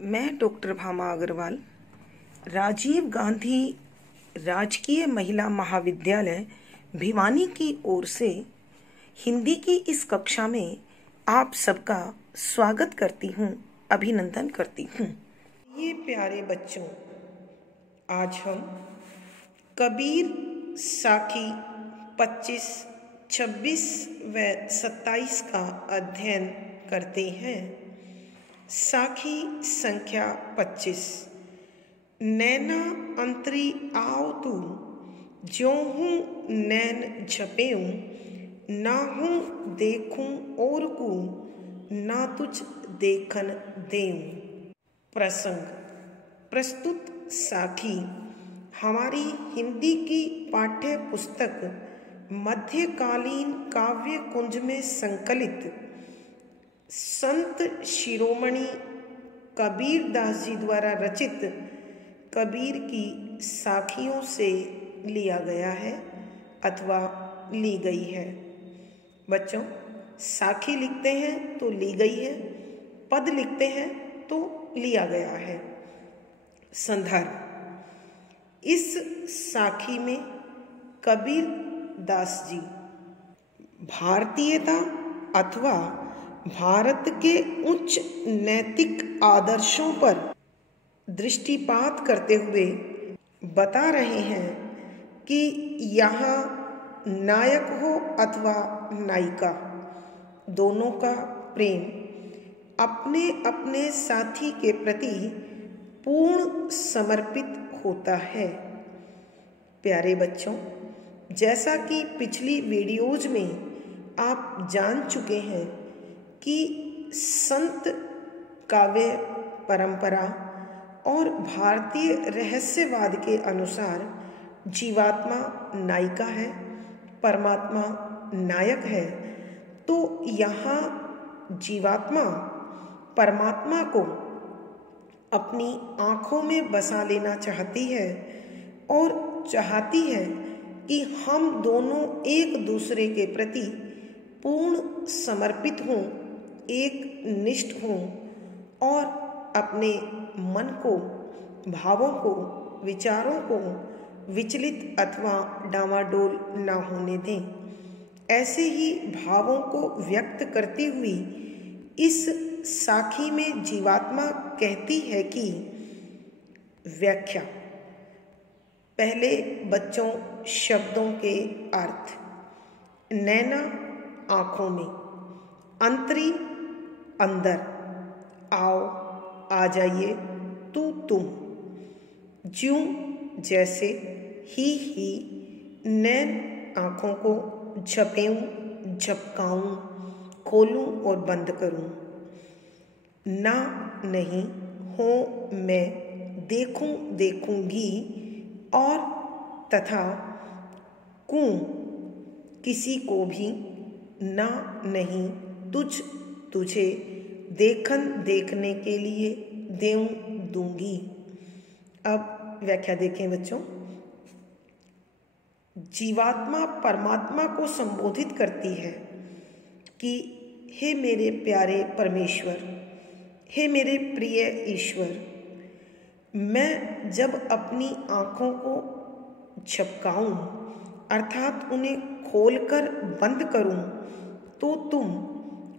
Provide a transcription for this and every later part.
मैं डॉक्टर भामा अग्रवाल राजीव गांधी राजकीय महिला महाविद्यालय भिवानी की ओर से हिंदी की इस कक्षा में आप सबका स्वागत करती हूँ, अभिनंदन करती हूँ। ये प्यारे बच्चों, आज हम कबीर साखी 25, 26 व 27 का अध्ययन करते हैं। साखी संख्या 25। नैना अंतरी आओ तू, ज्यों हूँ नैन झपेऊं, ना हूँ देखूं और को, ना तुझ देखन देऊं। प्रसंग। प्रस्तुत साखी हमारी हिंदी की पाठ्य पुस्तक मध्यकालीन काव्य कुंज में संकलित संत शिरोमणि कबीर दास जी द्वारा रचित कबीर की साखियों से लिया गया है अथवा ली गई है। बच्चों, साखी लिखते हैं तो ली गई है, पद लिखते हैं तो लिया गया है। संदर्भ। इस साखी में कबीर दास जी भारतीयता अथवा भारत के उच्च नैतिक आदर्शों पर दृष्टिपात करते हुए बता रहे हैं कि यहाँ नायक हो अथवा नायिका, दोनों का प्रेम अपने अपने साथी के प्रति पूर्ण समर्पित होता है। प्यारे बच्चों, जैसा कि पिछली वीडियोज में आप जान चुके हैं कि संत काव्य परंपरा और भारतीय रहस्यवाद के अनुसार जीवात्मा नायिका है, परमात्मा नायक है। तो यहाँ जीवात्मा परमात्मा को अपनी आँखों में बसा लेना चाहती है और चाहती है कि हम दोनों एक दूसरे के प्रति पूर्ण समर्पित हों, एक निष्ठ हों और अपने मन को, भावों को, विचारों को विचलित अथवा डामाडोल ना होने दें। ऐसे ही भावों को व्यक्त करती हुई इस साखी में जीवात्मा कहती है कि व्याख्या। पहले बच्चों, शब्दों के अर्थ। नैना आँखों में, अंतरी अंदर, आओ आ जाइए, तू तुम, ज्यों जैसे, ही, नैन आँखों को, झपेऊं झपकाऊं, खोलूं और बंद करूं, ना नहीं, हो मैं, देखूं देखूंगी और तथा कूं किसी को भी, ना नहीं, तुझ तुझे, देखन देखने के लिए, देऊं दूंगी। अब व्याख्या देखें बच्चों। जीवात्मा परमात्मा को संबोधित करती है कि हे मेरे प्यारे परमेश्वर, हे मेरे प्रिय ईश्वर, मैं जब अपनी आँखों को झपकाऊं अर्थात उन्हें खोलकर बंद करूं तो तुम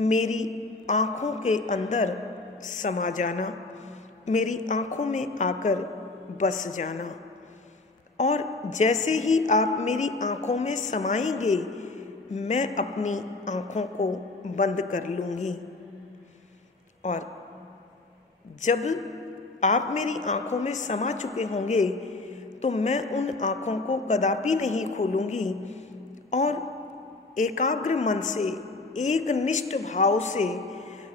मेरी आँखों के अंदर समा जाना, मेरी आँखों में आकर बस जाना, और जैसे ही आप मेरी आँखों में समाएंगे मैं अपनी आँखों को बंद कर लूँगी, और जब आप मेरी आँखों में समा चुके होंगे तो मैं उन आँखों को कदापि नहीं खोलूँगी और एकाग्र मन से, एक निष्ठ भाव से,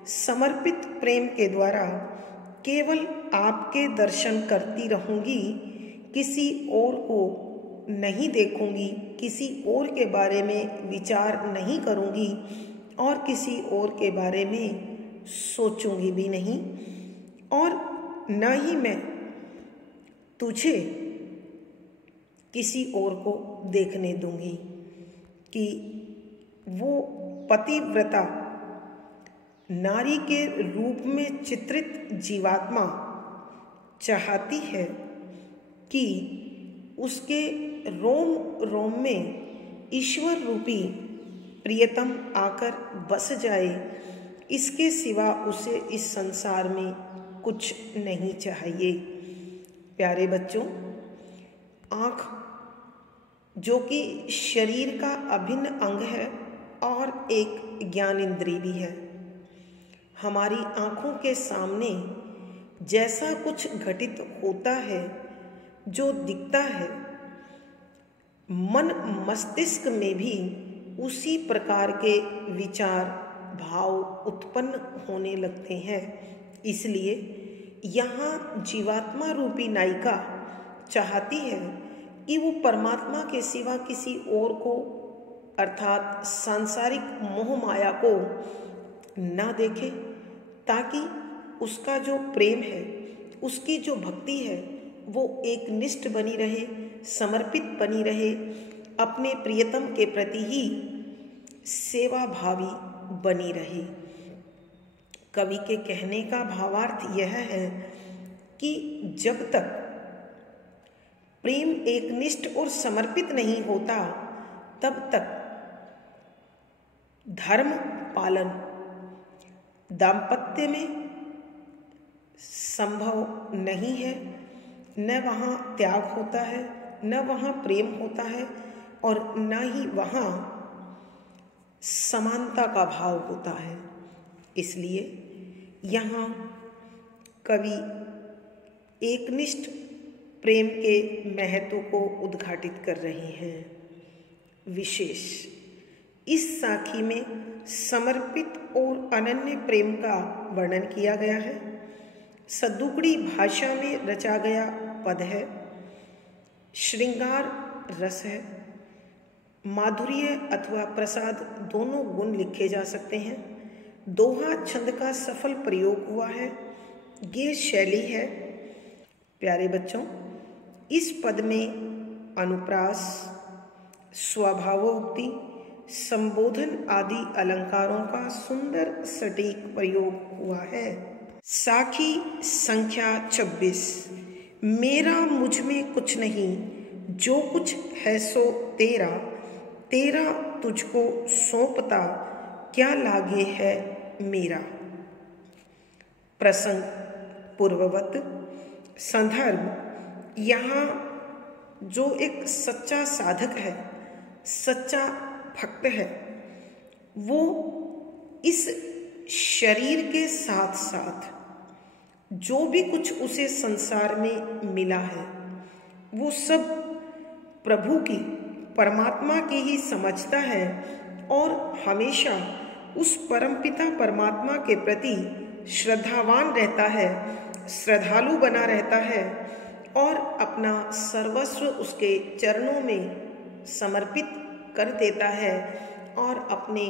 समर्पित प्रेम के द्वारा केवल आपके दर्शन करती रहूँगी, किसी और को नहीं देखूँगी, किसी और के बारे में विचार नहीं करूँगी और किसी और के बारे में सोचूँगी भी नहीं, और न ही मैं तुझे किसी और को देखने दूंगी कि वो पतिव्रता नारी के रूप में चित्रित जीवात्मा चाहती है कि उसके रोम रोम में ईश्वर रूपी प्रियतम आकर बस जाए। इसके सिवा उसे इस संसार में कुछ नहीं चाहिए। प्यारे बच्चों, आँख जो कि शरीर का अभिन्न अंग है और एक ज्ञान इंद्रिय भी है, हमारी आँखों के सामने जैसा कुछ घटित होता है, जो दिखता है, मन मस्तिष्क में भी उसी प्रकार के विचार भाव उत्पन्न होने लगते हैं। इसलिए यहाँ जीवात्मा रूपी नायिका चाहती है कि वो परमात्मा के सिवा किसी और को अर्थात सांसारिक मोह माया को ना देखे, ताकि उसका जो प्रेम है, उसकी जो भक्ति है, वो एक निष्ठ बनी रहे, समर्पित बनी रहे, अपने प्रियतम के प्रति ही सेवा भावी बनी रहे। कवि के कहने का भावार्थ यह है कि जब तक प्रेम एकनिष्ठ और समर्पित नहीं होता, तब तक धर्म पालन दाम्पत्य में संभव नहीं है। न वहाँ त्याग होता है, न वहाँ प्रेम होता है, और न ही वहाँ समानता का भाव होता है। इसलिए यहाँ कवि एकनिष्ठ प्रेम के महत्व को उद्घाटित कर रहे हैं। विशेष इस साखी में समर्पित और अनन्य प्रेम का वर्णन किया गया है। सद्दुकड़ी भाषा में रचा गया पद है, श्रृंगार रस है, माधुर्य अथवा प्रसाद दोनों गुण लिखे जा सकते हैं। दोहा छंद का सफल प्रयोग हुआ है, ये शैली है। प्यारे बच्चों, इस पद में अनुप्रास, स्वभावोक्ति, संबोधन आदि अलंकारों का सुंदर सटीक प्रयोग हुआ है। साखी संख्या 26। मेरा मुझ में कुछ नहीं, जो कुछ है सो तेरा, तेरा तुझको सौंपता, क्या लागे है मेरा। प्रसंग पूर्ववत। संदर्भ, यहाँ जो एक सच्चा साधक है, सच्चा भक्त है, वो इस शरीर के साथ साथ जो भी कुछ उसे संसार में मिला है, वो सब प्रभु की, परमात्मा की ही समझता है और हमेशा उस परमपिता परमात्मा के प्रति श्रद्धावान रहता है, श्रद्धालु बना रहता है और अपना सर्वस्व उसके चरणों में समर्पित कर देता है और अपने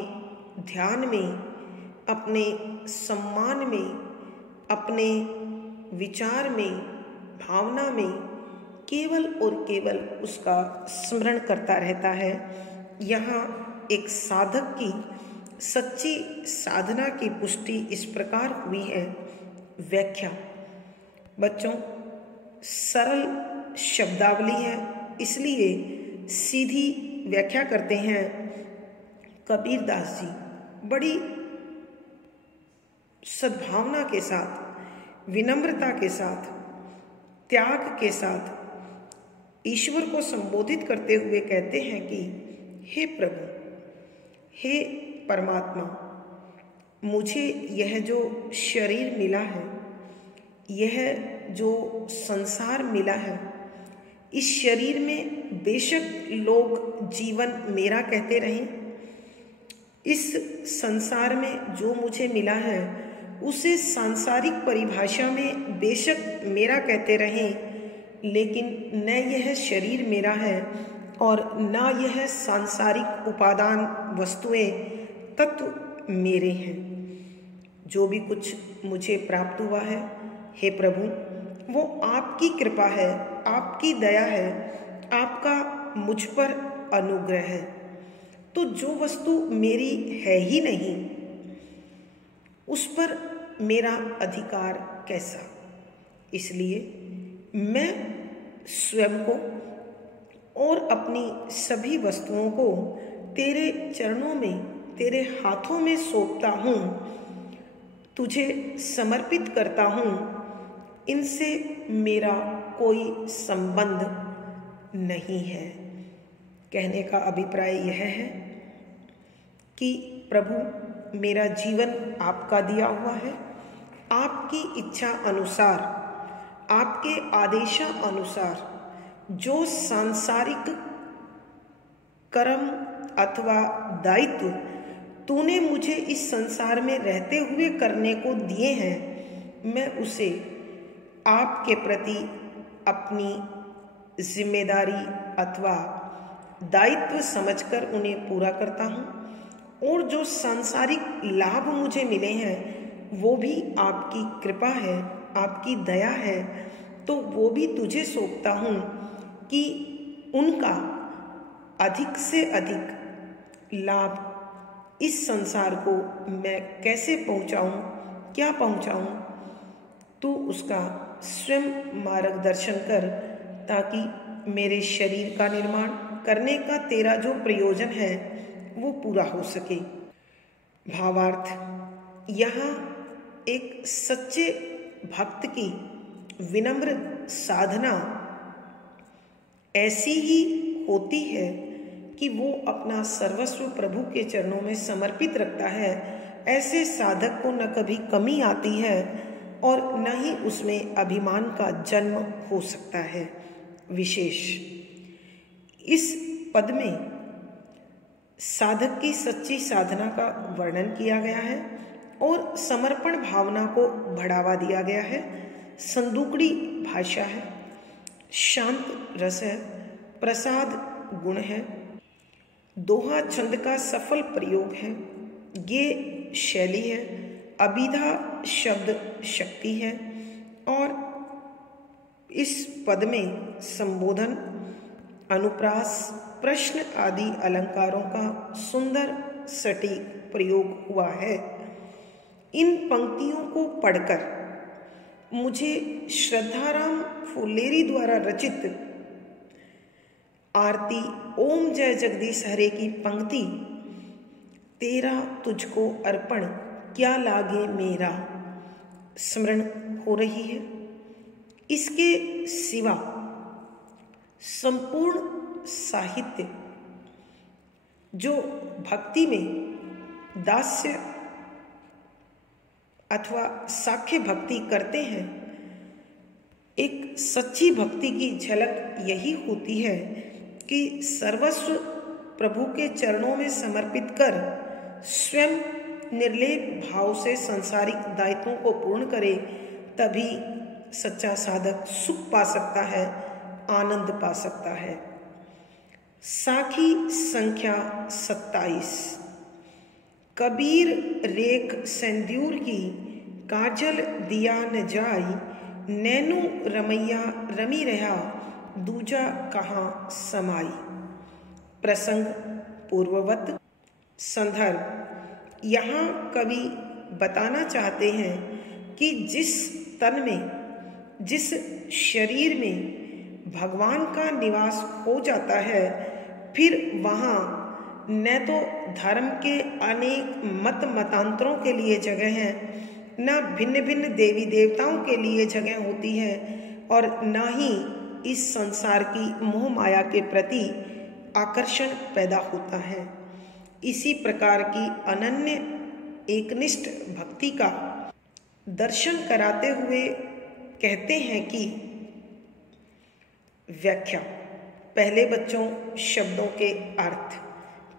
ध्यान में, अपने सम्मान में, अपने विचार में, भावना में केवल और केवल उसका स्मरण करता रहता है। यहाँ एक साधक की सच्ची साधना की पुष्टि इस प्रकार हुई है। व्याख्या। बच्चों, सरल शब्दावली है, इसलिए सीधी व्याख्या करते हैं। कबीर दास जी बड़ी सद्भावना के साथ, विनम्रता के साथ, त्याग के साथ ईश्वर को संबोधित करते हुए कहते हैं कि हे प्रभु, हे परमात्मा, मुझे यह जो शरीर मिला है, यह जो संसार मिला है, इस शरीर में बेशक लोग जीवन मेरा कहते रहें, इस संसार में जो मुझे मिला है उसे सांसारिक परिभाषा में बेशक मेरा कहते रहें, लेकिन न यह शरीर मेरा है और न यह सांसारिक उपादान वस्तुएं तत्व मेरे हैं। जो भी कुछ मुझे प्राप्त हुआ है, हे प्रभु, वो आपकी कृपा है, आपकी दया है, आपका मुझ पर अनुग्रह है। तो जो वस्तु मेरी है ही नहीं, उस पर मेरा अधिकार कैसा? इसलिए मैं स्वयं को और अपनी सभी वस्तुओं को तेरे चरणों में, तेरे हाथों में सौंपता हूँ, तुझे समर्पित करता हूँ। इनसे मेरा कोई संबंध नहीं है। कहने का अभिप्राय यह है कि प्रभु, मेरा जीवन आपका दिया हुआ है। आपकी इच्छा अनुसार, आपके आदेशानुसार जो सांसारिक कर्म अथवा दायित्व तूने मुझे इस संसार में रहते हुए करने को दिए हैं, मैं उसे आपके प्रति अपनी जिम्मेदारी अथवा दायित्व समझकर उन्हें पूरा करता हूँ। और जो सांसारिक लाभ मुझे मिले हैं वो भी आपकी कृपा है, आपकी दया है, तो वो भी तुझे सौंपता हूँ कि उनका अधिक से अधिक लाभ इस संसार को मैं कैसे पहुँचाऊँ, क्या पहुँचाऊँ। तू उसका स्वयं मार्गदर्शन कर, ताकि मेरे शरीर का निर्माण करने का तेरा जो प्रयोजन है वो पूरा हो सके। भावार्थ, यहाँ एक सच्चे भक्त की विनम्र साधना ऐसी ही होती है कि वो अपना सर्वस्व प्रभु के चरणों में समर्पित रखता है। ऐसे साधक को न कभी कमी आती है और न ही उसमें अभिमान का जन्म हो सकता है। विशेष इस पद में साधक की सच्ची साधना का वर्णन किया गया है और समर्पण भावना को बढ़ावा दिया गया है। संदूकड़ी भाषा है, शांत रस है, प्रसाद गुण है, दोहा छंद का सफल प्रयोग है, ये शैली है, अभिधा शब्द शक्ति है और इस पद में संबोधन, अनुप्रास, प्रश्न आदि अलंकारों का सुंदर सटीक प्रयोग हुआ है। इन पंक्तियों को पढ़कर मुझे श्रद्धाराम फुलेरी द्वारा रचित आरती ओम जय जगदीश हरे की पंक्ति तेरा तुझको अर्पण क्या लागे मेरा स्मरण हो रही है। इसके सिवा संपूर्ण साहित्य जो भक्ति में दास्य अथवा साख्य भक्ति करते हैं, एक सच्ची भक्ति की झलक यही होती है कि सर्वस्व प्रभु के चरणों में समर्पित कर स्वयं निर्लेप भाव से सांसारिक दायित्वों को पूर्ण करे, तभी सच्चा साधक सुख पा सकता है, आनंद पा सकता है। साखी संख्या 27। कबीर रेख सिंदूर की काजल दिया न जाई, नैनू रमैया रमी रहा दूजा कहाँ समाई। प्रसंग पूर्ववत। संदर्भ, यहाँ कवि बताना चाहते हैं कि जिस तन में, जिस शरीर में भगवान का निवास हो जाता है, फिर वहाँ न तो धर्म के अनेक मत मतांतरों के लिए जगह है, न भिन्न भिन्न देवी देवताओं के लिए जगह होती है, और न ही इस संसार की मोह माया के प्रति आकर्षण पैदा होता है। इसी प्रकार की अनन्य एकनिष्ठ भक्ति का दर्शन कराते हुए कहते हैं कि व्याख्या। पहले बच्चों शब्दों के अर्थ।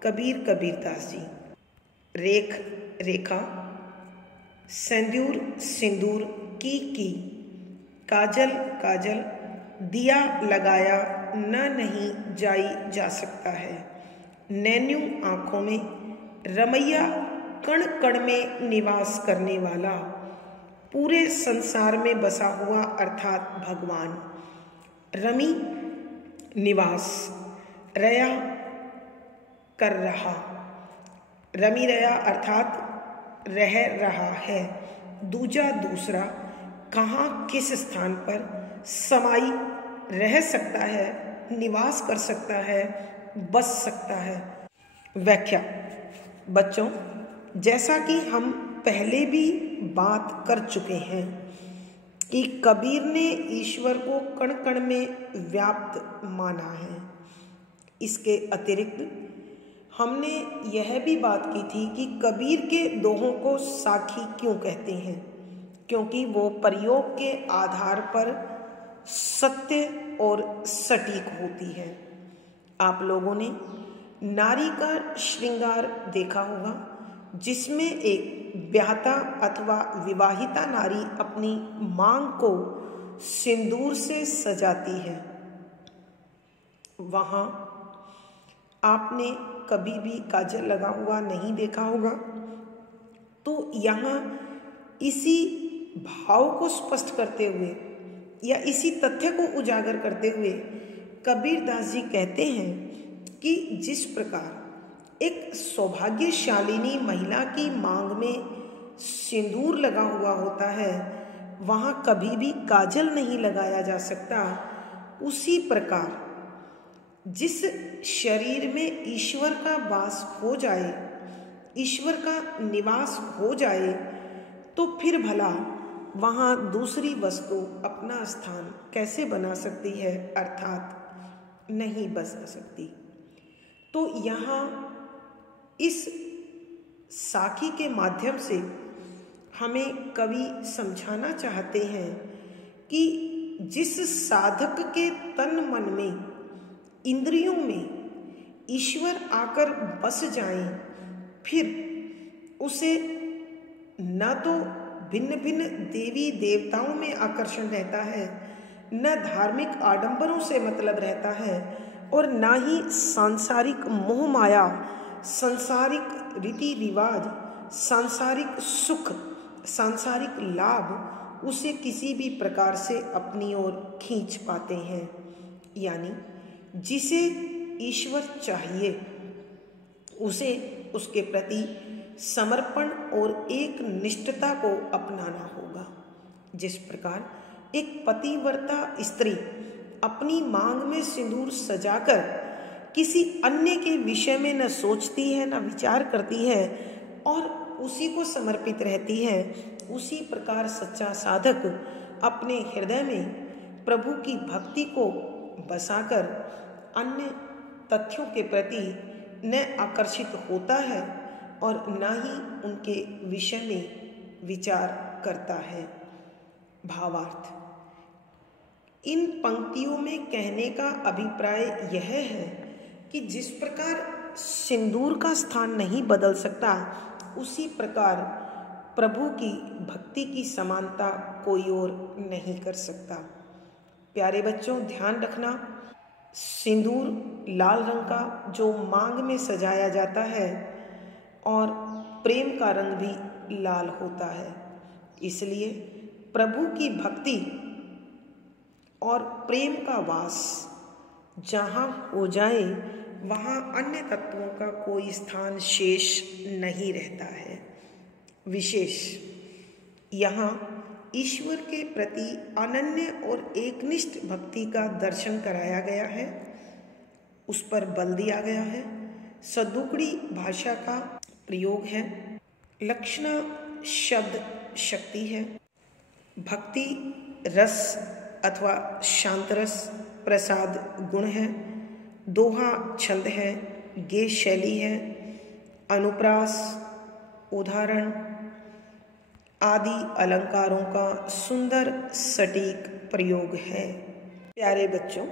कबीर कबीरदास जी। रेख रेखा, सिंदूर सिंदूर, की, काजल काजल, दिया लगाया न नहीं जाई जा सकता है, नैन्यू आँखों में, रमैया कण कण में निवास करने वाला, पूरे संसार में बसा हुआ अर्थात भगवान, रमी निवास, रया कर रहा, रमी रया अर्थात रह रहा है, दूजा दूसरा कहाँ किस स्थान पर समाई रह सकता है, निवास कर सकता है, बस सकता है। व्याख्या। बच्चों, जैसा कि हम पहले भी बात कर चुके हैं कि कबीर ने ईश्वर को कण कण में व्याप्त माना है। इसके अतिरिक्त हमने यह भी बात की थी कि कबीर के दोहों को साखी क्यों कहते हैं, क्योंकि वो प्रयोग के आधार पर सत्य और सटीक होती है। आप लोगों ने नारी का श्रृंगार देखा होगा, जिसमें एक ब्याहता अथवा विवाहिता नारी अपनी मांग को सिंदूर से सजाती है। वहाँ आपने कभी भी काजल लगा हुआ नहीं देखा होगा। तो यहाँ इसी भाव को स्पष्ट करते हुए या इसी तथ्य को उजागर करते हुए कबीर दास जी कहते हैं कि जिस प्रकार एक सौभाग्यशालिनी महिला की मांग में सिंदूर लगा हुआ होता है, वहाँ कभी भी काजल नहीं लगाया जा सकता, उसी प्रकार जिस शरीर में ईश्वर का वास हो जाए, ईश्वर का निवास हो जाए, तो फिर भला वहाँ दूसरी वस्तु अपना स्थान कैसे बना सकती है, अर्थात नहीं बसा सकती। तो यहाँ इस साखी के माध्यम से हमें कवि समझाना चाहते हैं कि जिस साधक के तन मन में, इंद्रियों में ईश्वर आकर बस जाएं, फिर उसे न तो भिन्न भिन्न देवी देवताओं में आकर्षण रहता है, न धार्मिक आडंबरों से मतलब रहता है, और ना ही सांसारिक मोह माया, सांसारिक रीति रिवाज, सांसारिक सुख, सांसारिक लाभ उसे किसी भी प्रकार से अपनी ओर खींच पाते हैं। यानी जिसे ईश्वर चाहिए उसे उसके प्रति समर्पण और एक निष्ठता को अपनाना होगा। जिस प्रकार एक पतिव्रता स्त्री अपनी मांग में सिंदूर सजाकर किसी अन्य के विषय में न सोचती है, न विचार करती है और उसी को समर्पित रहती है, उसी प्रकार सच्चा साधक अपने हृदय में प्रभु की भक्ति को बसाकर अन्य तथ्यों के प्रति न आकर्षित होता है और न ही उनके विषय में विचार करता है। भावार्थ। इन पंक्तियों में कहने का अभिप्राय यह है कि जिस प्रकार सिंदूर का स्थान नहीं बदल सकता, उसी प्रकार प्रभु की भक्ति की समानता कोई और नहीं कर सकता। प्यारे बच्चों, ध्यान रखना, सिंदूर लाल रंग का जो मांग में सजाया जाता है और प्रेम का रंग भी लाल होता है। इसलिए प्रभु की भक्ति और प्रेम का वास जहाँ हो जाए, वहाँ अन्य तत्वों का कोई स्थान शेष नहीं रहता है। विशेष यहाँ ईश्वर के प्रति अनन्य और एकनिष्ठ भक्ति का दर्शन कराया गया है, उस पर बल दिया गया है। सदुकड़ी भाषा का प्रयोग है, लक्षणा शब्द शक्ति है, भक्ति रस अथवा शांत रस प्रसाद गुण है, दोहा छंद है, गे शैली है, अनुप्रास उदाहरण आदि अलंकारों का सुंदर सटीक प्रयोग है। प्यारे बच्चों,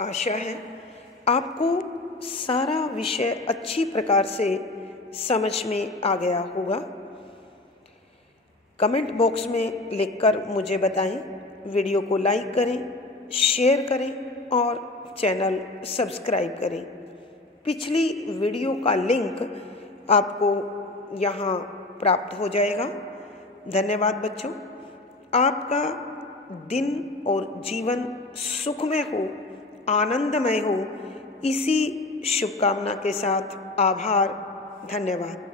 आशा है आपको सारा विषय अच्छी प्रकार से समझ में आ गया होगा। कमेंट बॉक्स में लिखकर मुझे बताएं। वीडियो को लाइक करें, शेयर करें और चैनल सब्सक्राइब करें। पिछली वीडियो का लिंक आपको यहाँ प्राप्त हो जाएगा। धन्यवाद बच्चों। आपका दिन और जीवन सुखमय हो, आनंदमय हो, इसी शुभकामना के साथ आभार। धन्यवाद।